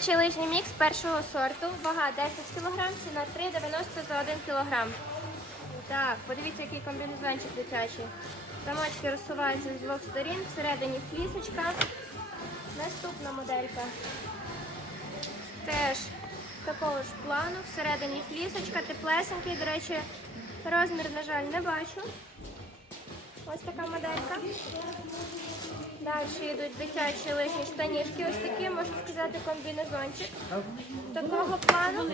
Дитячий лижній мікс першого сорту. Вага 10 кг, ціна 3,90 за 1 кг. Так, подивіться, який комбінезончик дитячий. Замочки розсуваються з двох сторін, всередині флісочка. Наступна моделька. Теж такого ж плану, всередині флісочка, теплесенький, до речі, розмір, на жаль, не бачу. Ось така моделька. Далі йдуть дитячі лижні штанішки, ось такі, можна сказати, комбінезончик. Такого плану.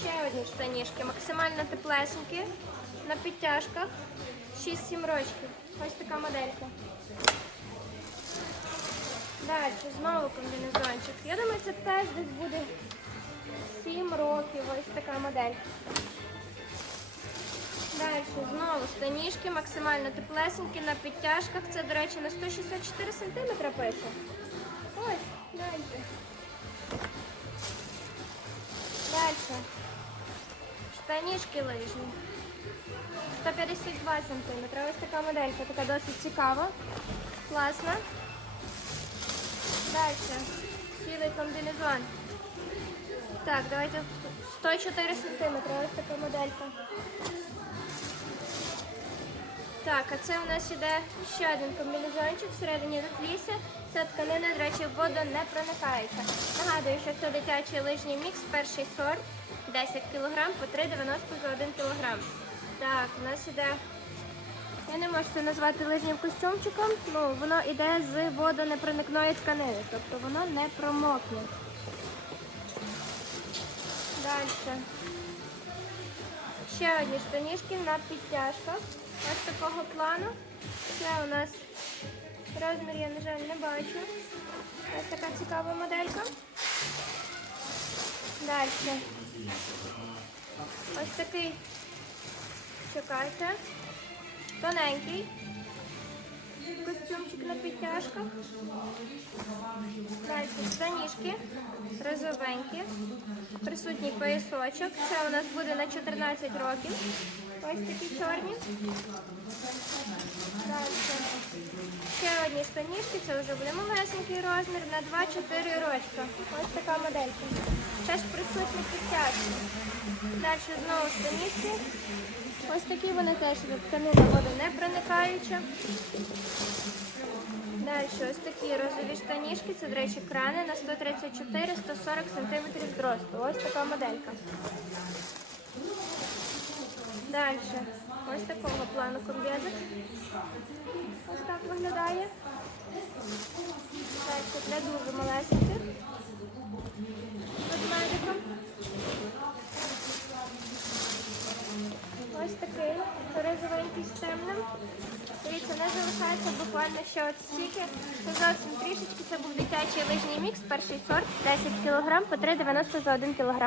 Ще одні штанішки, максимально теплесенькі, на підтяжках. 6-7 рочків. Ось така моделька. Далі, знову комбінезончик. Я думаю, це теж десь буде 7 років. Ось така модель. Далі знову штанішки, максимально теплесенькі на підтяжках. Це, до речі, на 164 см пише. Ось, гляньте. Далі. Штанішки лижні. 152 см. Ось така моделька, така досить цікава. Класна. Далі. Цілий комбінезон. Так, давайте 104 см. Ось така моделька. Так, а це у нас іде ще один комбінезончик всередині флісі. Ця тканина, до речі, воду не проникаюча. Нагадую, що це дитячий лижній мікс, перший сорт, 10 кг по 3,90 за 1 кг. Так, у нас іде, я не можу це назвати лижнім костюмчиком, ну, воно йде з водонепроникної тканини, тобто воно не промокне. Далі. Ще одні штанішки на підтяжках. Ось такого плану. Це у нас розмір, я, на жаль, не бачу. Ось така цікава моделька. Далі. Ось такий, чекайте, тоненький на підтяжках. Далі штанішки, розовенькі, присутній поясочок. Це у нас буде на 14 років. Ось такі чорні. Далі. Ще одні штанішки, це вже буде малесенький розмір на 2-4 рочка. Ось така моделька. Теж присутні підтяжки. Далі знову штанішки. Ось такі вони теж тканина воду не проникаюча. Далі ось такі розові штанішки, це, до речі, крани на 134-140 см зросту. Ось така моделька. Далі ось такого плану комбезик. Ось так виглядає. Далі для дуже малесеньких. Ведмедиком. Ось такий розовенький з темним. Дивіться, не залишається буквально ще от стільки. Це зовсім трішечки. Це був дитячий лижній мікс, перший сорт, 10 кг по 3,90 за 1 кг.